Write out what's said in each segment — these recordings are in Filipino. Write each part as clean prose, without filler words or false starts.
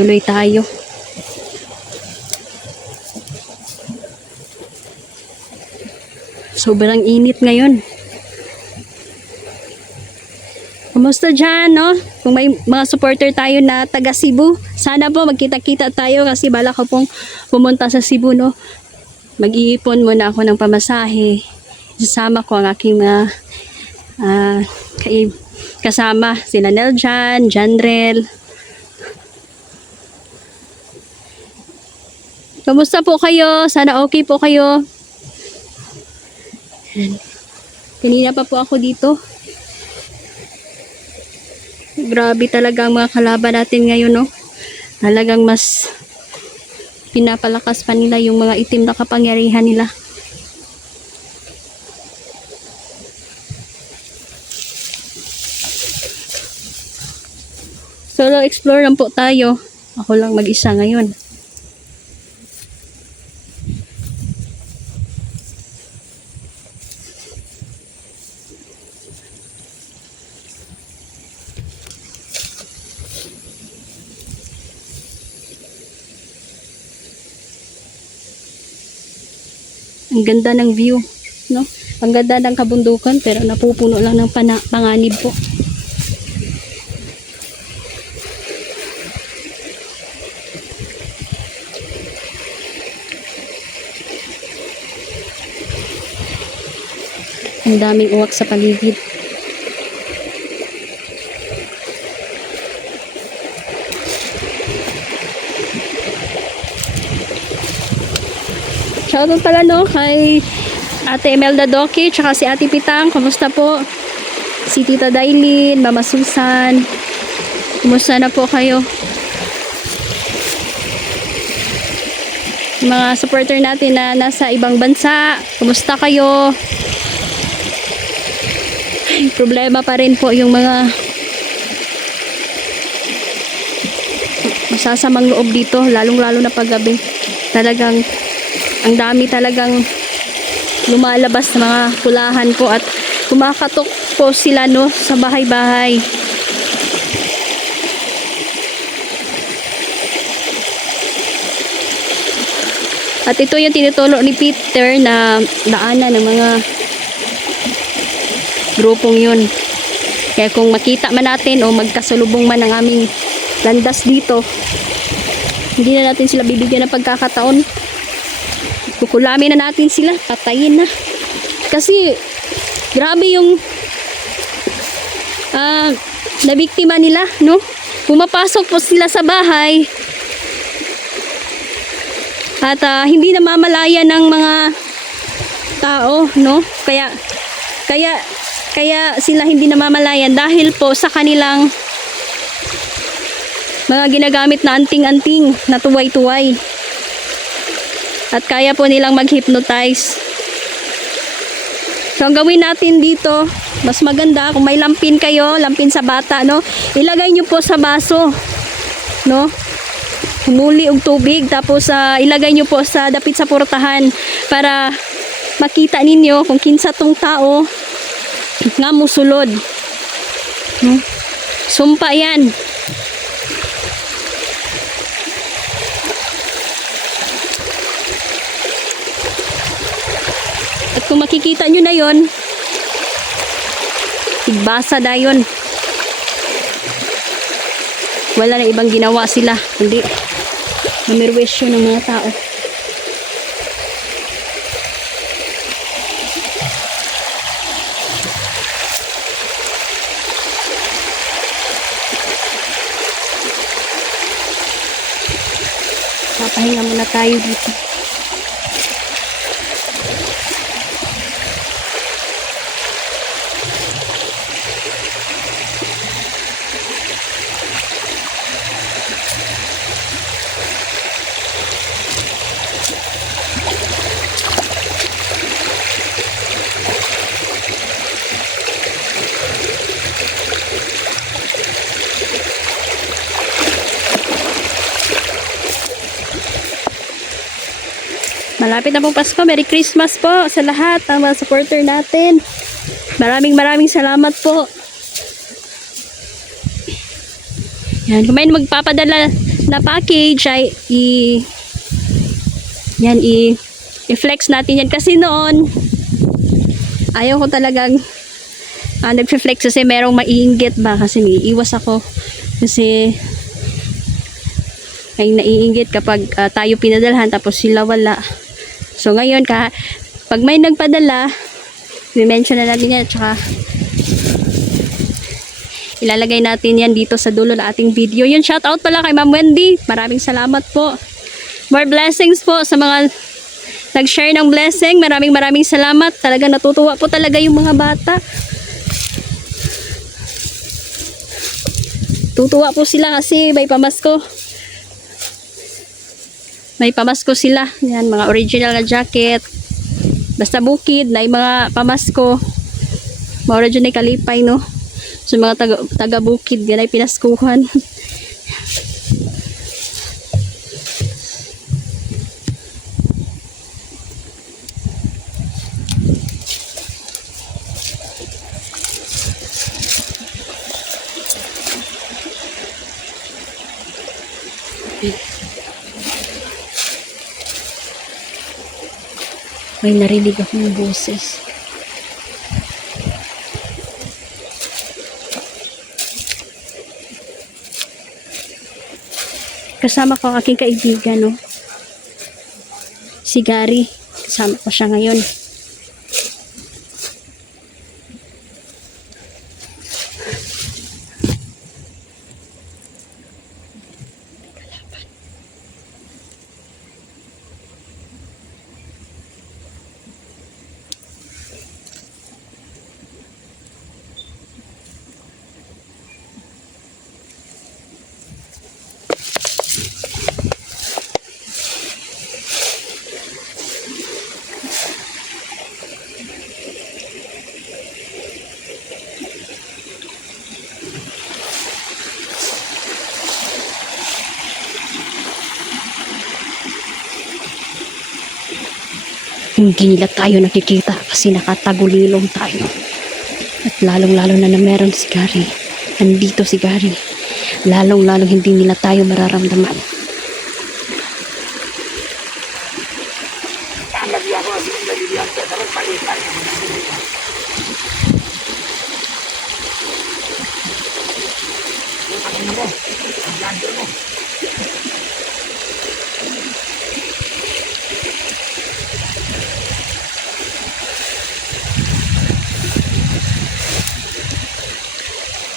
Tuloy tayo. Sobrang init ngayon. Kumusta dyan, no? Kung may mga supporter tayo na taga Cebu, sana po magkita-kita tayo kasi balak ko pong pumunta sa Cebu, no? Mag-iipon muna ako ng pamasahe. Sasama ko ang aking kasama, sila Neljan, Janrel. Kumusta po kayo? Sana okay po kayo. Kanina pa po ako dito. Grabe talaga ang mga kalaban natin ngayon, no? Talagang mas pinapalakas pa nila yung mga itim na kapangyarihan nila. Solo explore lang po tayo. Ako lang mag-isa ngayon. Ang ganda ng view, no? Ang ganda ng kabundukan pero napupuno lang ng panganib po. Ang daming uwak sa paligid. Shoutout pala, no, kay Ate Imelda Doki, tsaka si Ate Pitang. Kumusta po? Si Tita Dailin, Mama Susan. Kumusta na po kayo? Mga supporter natin na nasa ibang bansa, kumusta kayo? Ay, problema pa rin po yung mga masasamang loob dito, lalong-lalo na paggabi. Talagang ang dami talagang lumalabas na mga pulahan po at kumakatok po sila, no, sa bahay-bahay. At ito yung tinuturo ni Peter na daanan ng mga grupong yun. Kaya kung makita man natin o magkasalubong man ang aming landas dito, hindi na natin sila bibigyan ng pagkakataon. Kukulamin na natin sila, patayin na. Kasi grabe yung nabiktima nila, no? Pumapasok po sila sa bahay at hindi namamalayan ng mga tao, no? Kaya sila hindi namamalayan dahil po sa kanilang mga ginagamit na anting-anting na tuway-tuway. At kaya po nilang mag-hypnotize. So, ang gawin natin dito, mas maganda kung may lampin kayo, lampin sa bata, no? Ilagay nyo po sa baso, no? Humuli og tubig, tapos ilagay nyo po sa dapit sa portahan para makita ninyo kung kinsa tong tao nga musulod. No? Sumpa yan. At kung makikita nyo na yon, igbasa na yun. Wala na ibang ginawa sila, hindi mamirwisyo ng mga tao. Papahinga muna tayo dito. Malapit na pong Pasko. Merry Christmas po sa lahat ng mga supporter natin. Maraming salamat po. Yan, kung may magpapadala na package ay i-flex natin yan. Kasi noon, ayaw ko talagang nag-flex kasi merong maiinggit ba. Kasi iiwas ako. Kasi ay naiinggit kapag tayo pinadalhan tapos sila wala. So ngayon, pag may nagpadala, i-mention na natin yan. Tsaka ilalagay natin yan dito sa dulo ng ating video. Yun, shout out pala kay Ma'am Wendy. Maraming salamat po. More blessings po sa mga nag-share ng blessing. Maraming salamat. Talaga natutuwa po talaga yung mga bata. Tutuwa po sila kasi may pamasko. May pamasko sila. Yan, mga original na jacket. Basta bukid na yung mga pamasko. Mga original kalipay, no? So mga taga-bukid, yan ay pinaskuhan. May narinig akong boses. Kasama ko ang aking kaibigan, no? Si Gary. Kasama ko siya ngayon. Hindi nila tayo nakikita kasi nakatagulilong tayo. At lalong-lalo na meron si Gary. Nandito si Gary. Lalong-lalong hindi nila tayo mararamdaman.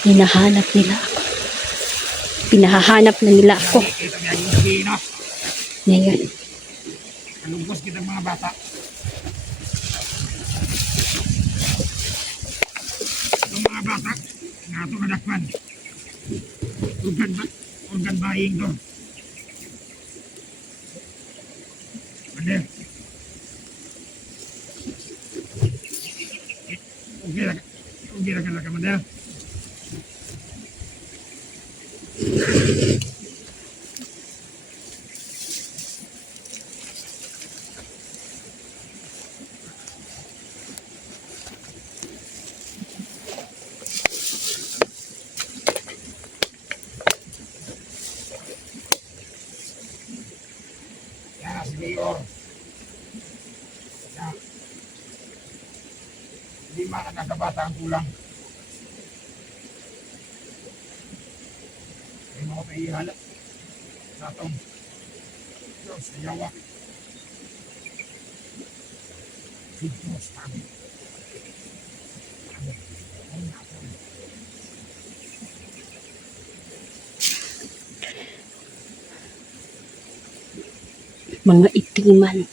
Hinahanap nila ako. Pinahahanap na nila ako. Ngayon. Kalugos kita mga bata. Itong mga bata, nga ito kadakpan. Organ buying to. Ano? Okay na ka Mandel. Mayor. Ya. 5 na nakabata ang kulang. May mga paihala sa atong Diyos sa yawa. Diyos namin. Mga itiman.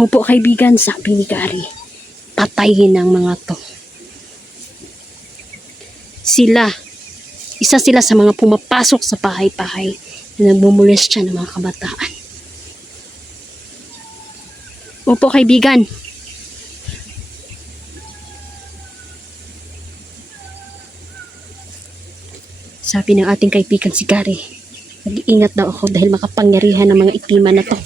Opo kaibigan, sabi ni Gary, patayin ang mga to. Isa sila sa mga pumapasok sa bahay-bahay na nagmumulestya ng mga kabataan. Opo, kaibigan. Sabi ng ating kaibigan si Gary, mag-iingat daw ako dahil makapangyarihan ng mga itiman na to.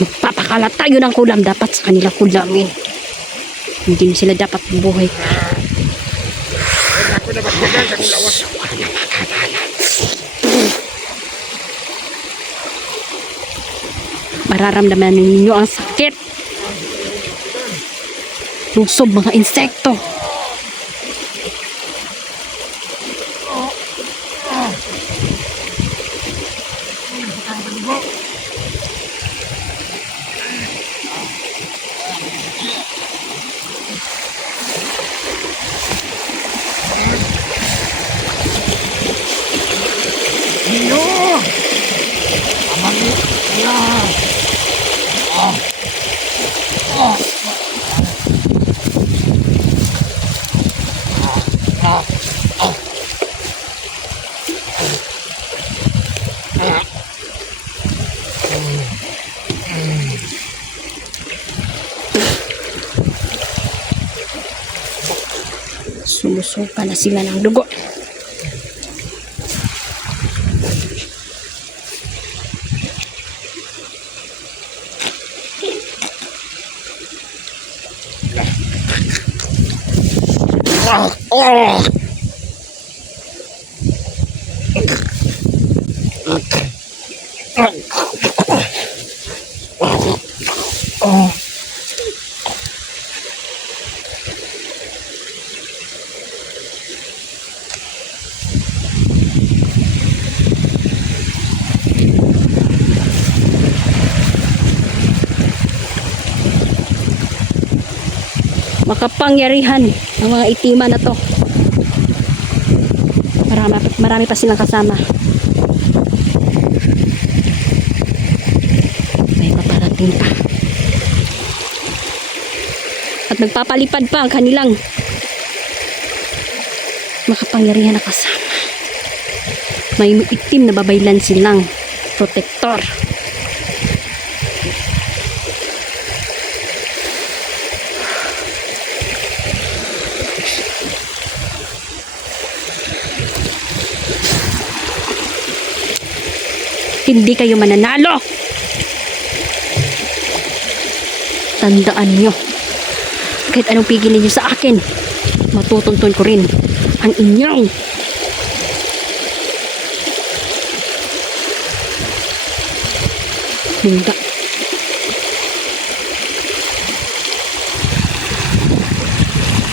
Magpapakalat tayo ng kulam, dapat sa kanila kulamin. Hindi sila dapat buhay. Ako na bagyagan sa kulawas. Mararamdaman ninyo ang sakit. Lusob mga insekto. Iyo! Amang ya. Sumusuka na sila ng dugo. Oh! Makapangyarihan ang mga itima na to. Marami pa silang kasama. May paparating pa. At nagpapalipad pa ang kanilang makapangyarihan na kasama. May itim na babaylan silang protector. Hindi kayo mananalo. Tandaan nyo, kahit anong pigilin nyo sa akin, matutuntun ko rin ang inyong hunda.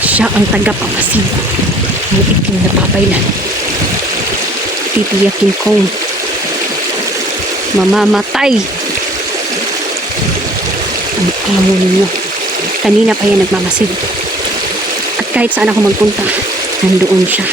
Siya ang tagapamasid ng itim na babaylan. Titiyakin kong mamamatay ang amo ninyo. Kanina pa yan nagmamasid. At kahit saan ako magpunta, nandoon siya.